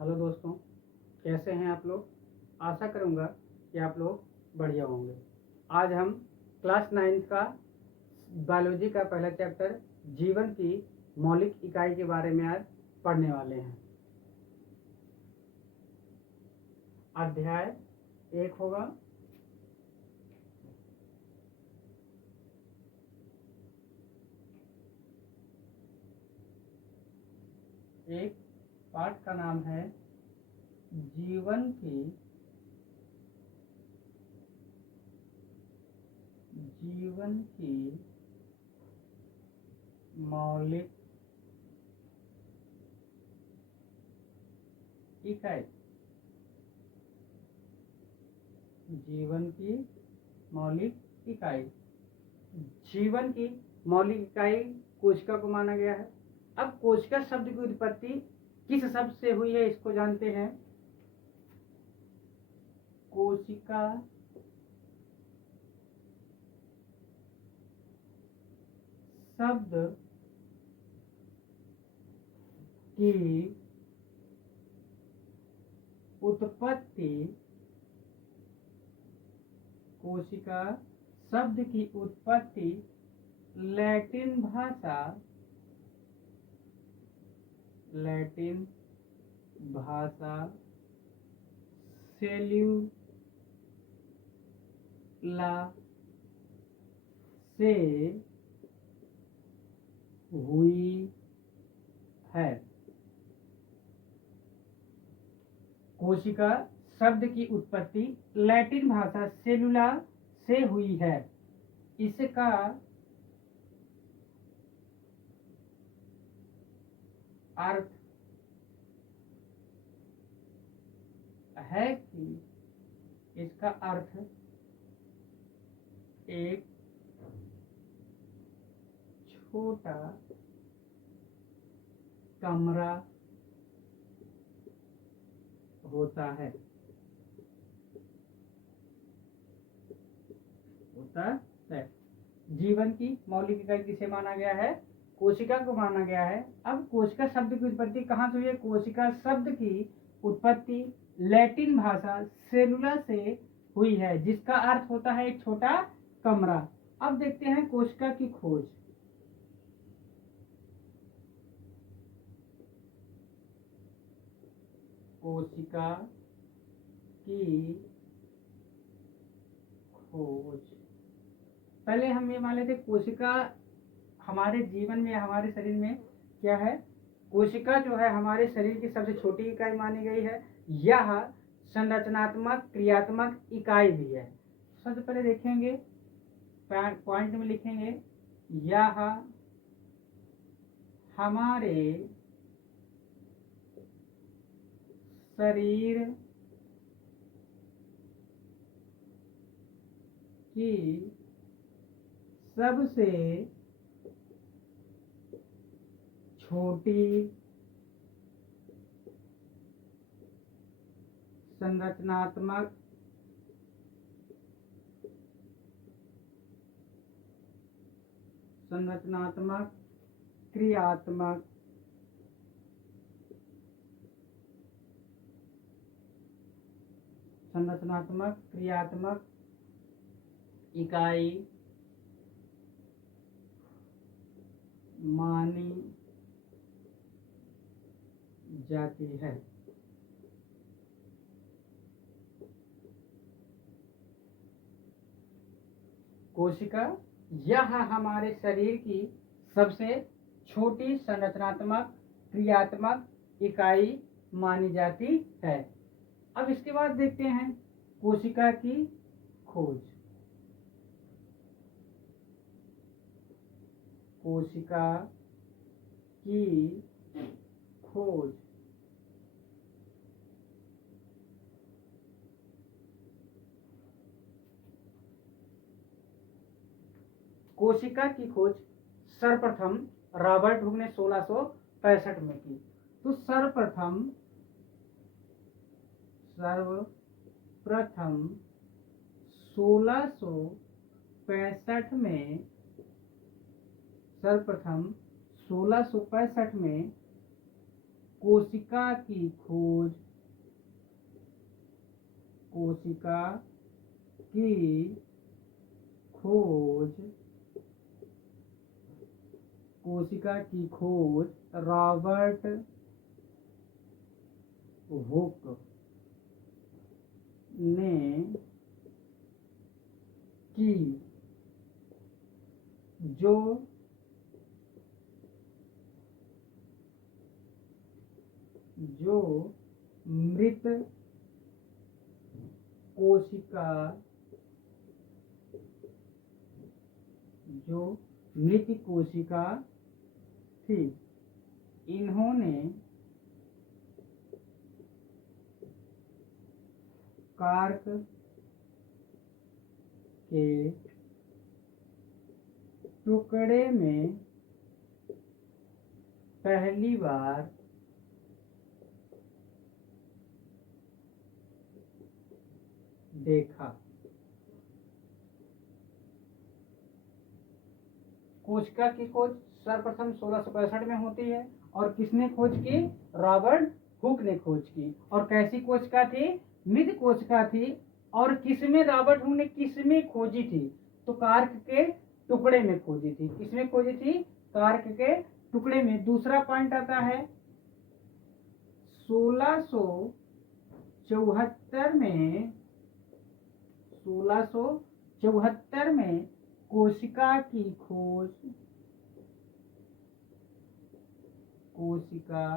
Hello दोस्तों, कैसे हैं आप लोग। आशा करूंगा कि आप लोग बढ़िया होंगे। आज हम क्लास 9 का बायोलॉजी का पहला चैप्टर जीवन की मौलिक इकाई के बारे में आज पढ़ने वाले हैं। अध्याय 1 होगा। एक पाठ का नाम है जीवन की मौलिक इकाई। जीवन की मौलिक इकाई। जीवन की मौलिक इकाई कोशिका को माना गया है। अब कोशिका शब्द की उत्पत्ति किस शब्द से हुई है इसको जानते हैं। कोशिका शब्द की उत्पत्ति लैटिन भाषा सेल्यूला से हुई है। कोशिका शब्द की उत्पत्ति लैटिन भाषा सेलुला से हुई है। इसका अर्थ है कि एक छोटा कमरा होता है। जीवन की मौलिक इकाई किसे माना गया है? कोशिका को माना गया है। अब कोशिका शब्द की उत्पत्ति कहाँ से हुई है? कोशिका शब्द की उत्पत्ति लैटिन भाषा सेलुला से हुई है, जिसका अर्थ होता है एक छोटा कमरा। अब देखते हैं कोशिका की खोज। कोशिका की खोज। पहले हम ये मान लेते कोशिका हमारे जीवन में, हमारे शरीर में क्या है? कोशिका जो है हमारे शरीर की सबसे छोटी इकाई मानी गई है। यह संरचनात्मक क्रियात्मक इकाई भी है। सबसे पहले देखेंगे, पॉइंट में लिखेंगे, यह हमारे शरीर की सबसे छोटी संरचनात्मक क्रियात्मक इकाई मानी जाती है। कोशिका यह हमारे शरीर की सबसे छोटी संरचनात्मक क्रियात्मक इकाई मानी जाती है। अब इसके बाद देखते हैं कोशिका की खोज। कोशिका की खोज। कोशिका की खोज सर्वप्रथम रॉबर्ट हुक ने 1665 में की। तो सर्वप्रथम 1665 में कोशिका की खोज, कोशिका की खोज, कोशिका की खोज रॉबर्ट हुक ने की, जो मृत कोशिका, जो मृत कोशिका थी। इन्होंने कार्क के टुकड़े में पहली बार देखा। कोशिका की खोज सर्वप्रथम 1665 में होती है और किसने खोज की? रॉबर्ट हुक ने खोज की। और कैसी कोशिका थी? मृत कोशिका थी। और किसमें रॉबर्ट हुक ने किसमें खोजी थी? तो कार्क के टुकड़े में खोजी थी। किसमें खोजी थी? कार्क के टुकड़े में। दूसरा पॉइंट आता है 1674 में, 1674 में कोशिका की खोज, कोशिका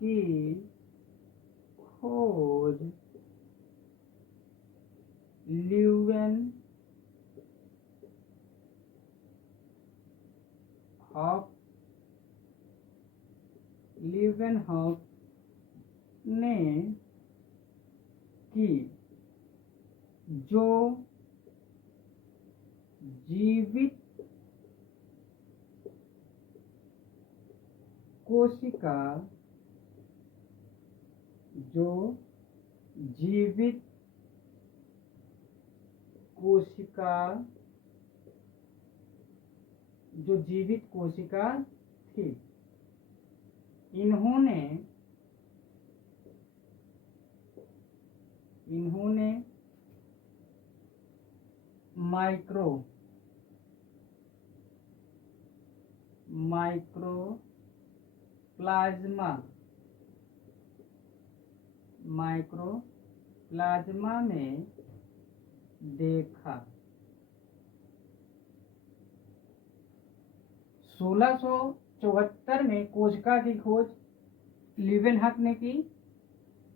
की खोज ल्यूवेनहॉक ने की, जो जीवित कोशिका, जो जीवित कोशिका, जो जीवित कोशिका थी। इन्होंने माइक्रोप्लाज्मा में देखा। 1674 में कोशिका की खोज ल्यूवेनहॉक ने की,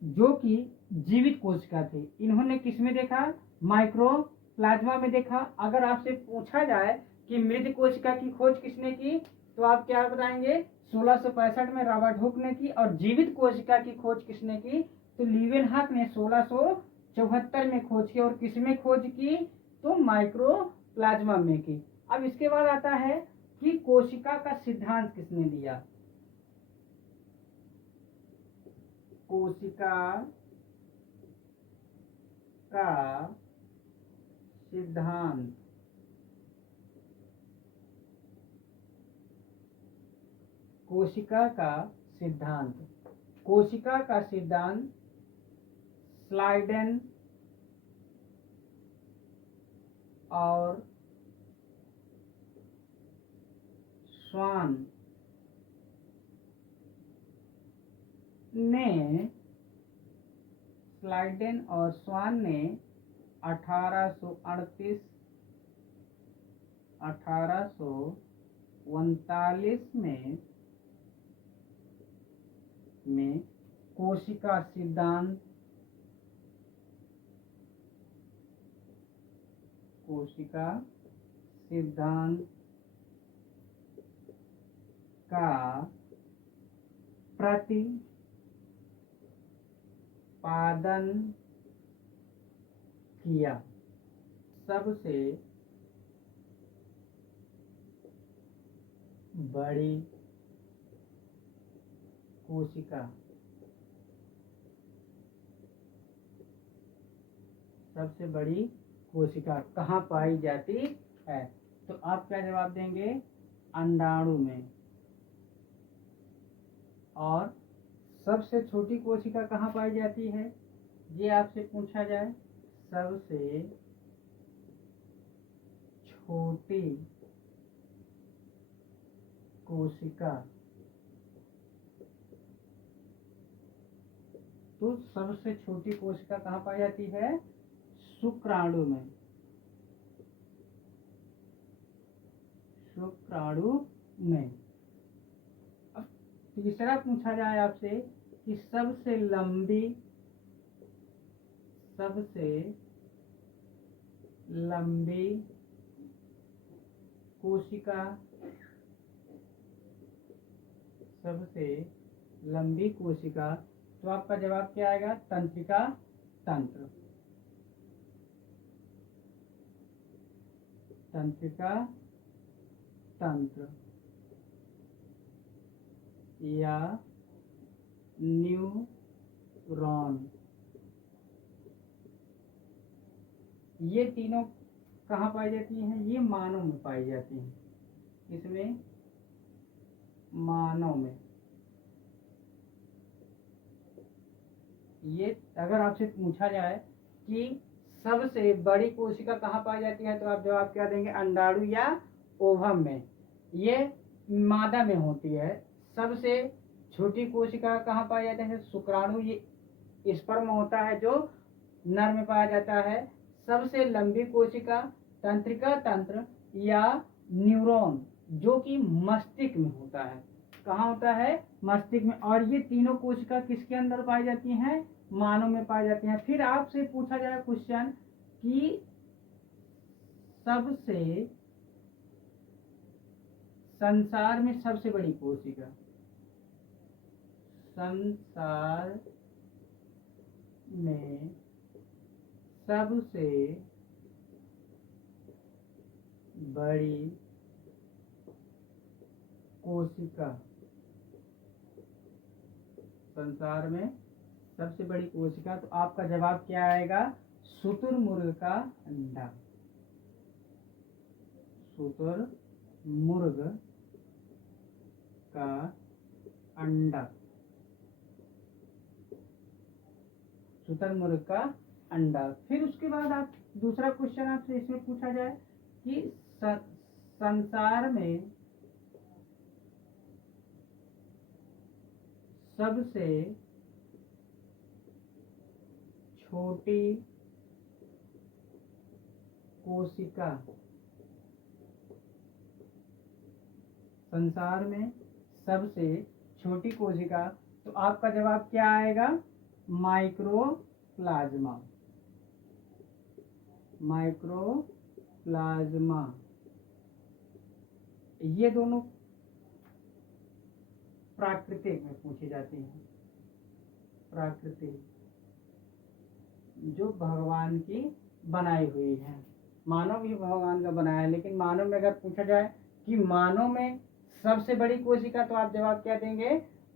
जो कि जीवित कोशिका थी। इन्होंने किसमें देखा? माइक्रोप्लाज्मा में देखा। अगर आपसे पूछा जाए कि मृत कोशिका की खोज किसने की, तो आप क्या बताएंगे? 1665 में रॉबर्ट हुक ने की। और जीवित कोशिका की खोज किसने की? तो ल्यूवेनहॉक ने 1674 में खोज की। और किसमें खोज की? तो माइक्रोप्लाज्मा में की। अब इसके बाद आता है कि कोशिका का सिद्धांत किसने दिया? कोशिका का सिद्धांत, कोशिका का सिद्धांत, कोशिका का सिद्धांत स्लाइडेन और स्वान ने 1839 में कोशिका सिद्धांत, कोशिका सिद्धांत का प्रतिपादन किया। सबसे बड़ी कोशिका, सबसे बड़ी कोशिका कहाँ पाई जाती है? तो आप क्या जवाब देंगे? अंडाणु में। और सबसे छोटी कोशिका कहाँ पाई जाती है, ये आपसे पूछा जाए। सबसे छोटी कोशिका, तो सबसे छोटी कोशिका कहाँ पाई जाती है, शुक्राणु में। शुक्राणु में। अब तीसरा पूछा जाए आपसे कि सबसे लंबी कोशिका, सबसे लंबी कोशिका, तो आपका जवाब क्या आएगा, तंत्रिका तंत्र। तंत्रिका तंत्र या न्यूरॉन। ये तीनों कहाँ पाई जाती हैं, ये मानव में पाई जाती हैं। इसमें मानव में। ये अगर आपसे पूछा जाए कि सबसे बड़ी कोशिका कहाँ पाई जाती है, तो आप जवाब क्या देंगे, अंडाणु या ओवम में। ये मादा में होती है। सबसे छोटी कोशिका कहाँ पाई जाती है, शुक्राणु, ये स्पर्म होता है जो नर में पाया जाता है। सबसे लंबी कोशिका तंत्रिका तंत्र या न्यूरॉन, जो कि मस्तिष्क में होता है। कहाँ होता है, मस्तिष्क में। और ये तीनों कोशिका किसके अंदर पाई जाती हैं, मानव में पाई जाती हैं। फिर आपसे पूछा जाए क्वेश्चन कि सबसे संसार में सबसे बड़ी कोशिका, संसार में सबसे बड़ी कोशिका, संसार में सबसे बड़ी कोशिका, तो आपका जवाब क्या आएगा, शुतुरमुर्ग का अंडा। शुतुरमुर्ग का अंडा। शुतुरमुर्ग का अंडा। फिर उसके बाद आप दूसरा क्वेश्चन आपसे इसमें पूछा जाए कि संसार में सबसे छोटी कोशिका, संसार में सबसे छोटी कोशिका, तो आपका जवाब क्या आएगा, माइक्रोप्लाज्मा। माइक्रोप्लाज्मा। ये दोनों प्राकृतिक में पूछी जाती हैं। प्राकृतिक, जो भगवान की बनाई हुई है। मानव भी भगवान का बनाया है, लेकिन मानव में अगर पूछा जाए कि मानव में सबसे बड़ी कोशिका, तो आप जवाब क्या देंगे,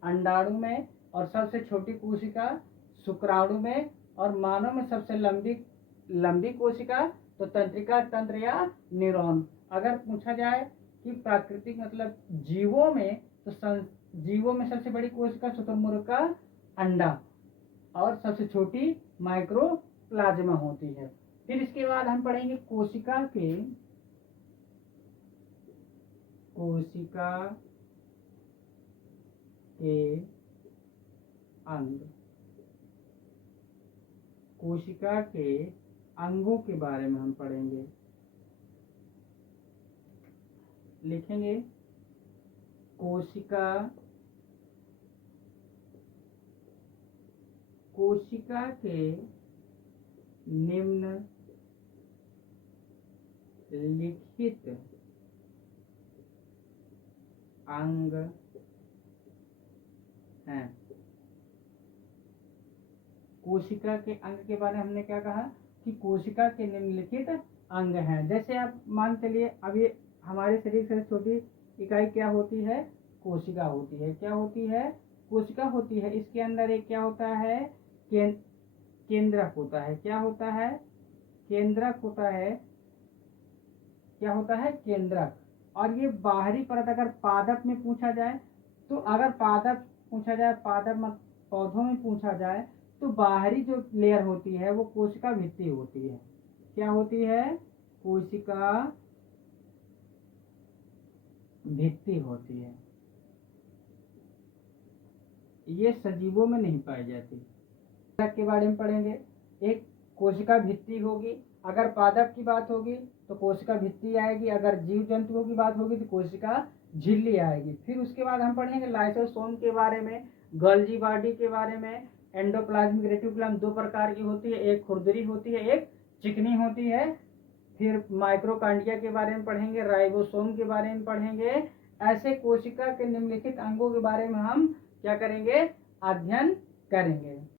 अंडाणु में। और सबसे छोटी कोशिका शुक्राणु में। और मानव में सबसे लंबी कोशिका तो तंत्रिका तंत्र या न्यूरॉन। अगर पूछा जाए कि प्राकृतिक मतलब जीवों में, तो जीवों में सबसे बड़ी कोशिका शुतुरमुर्ग का अंडा और सबसे छोटी माइक्रोप्लाज्मा होती है। फिर इसके बाद हम पढ़ेंगे कोशिका के अंग। कोशिका के अंगों के बारे में हम पढ़ेंगे। लिखेंगे कोशिका के निम्न लिखित अंग हैं। कोशिका के अंग के बारे में हमने क्या कहा कि कोशिका के निम्नलिखित अंग हैं। जैसे आप मान चलिए, अभी हमारे शरीर से छोटी इकाई क्या होती है, कोशिका होती है। क्या होती है, कोशिका होती है। इसके अंदर एक क्या होता है, केंद्रक होता है। क्या होता है, केंद्रक होता है। क्या होता है, केंद्रक। और ये बाहरी परत, अगर पादप में पूछा जाए, तो अगर पादप पूछा जाए, पौधों में पूछा जाए, तो बाहरी जो लेयर होती है वो कोशिका भित्ति होती है। क्या होती है? कोशिका भित्ति होती है। ये सजीवों में नहीं पाई जाती। पादप के बारे में पढ़ेंगे। एक कोशिका भित्ति होगी, अगर पादप की बात होगी तो कोशिका भित्ति आएगी, अगर जीव जंतुओं की बात होगी तो कोशिका झिल्ली आएगी। फिर उसके बाद हम पढ़ेंगे लाइसोसोम के बारे में, गोल्गी बॉडी के बारे में। एंडोप्लाज्मिक रेटिकुलम दो प्रकार की होती है, एक खुरदरी होती है, एक चिकनी होती है। फिर माइक्रोकांडिया के बारे में पढ़ेंगे, राइबोसोम के बारे में पढ़ेंगे। ऐसे कोशिका के निम्नलिखित अंगों के बारे में हम क्या करेंगे? अध्ययन करेंगे।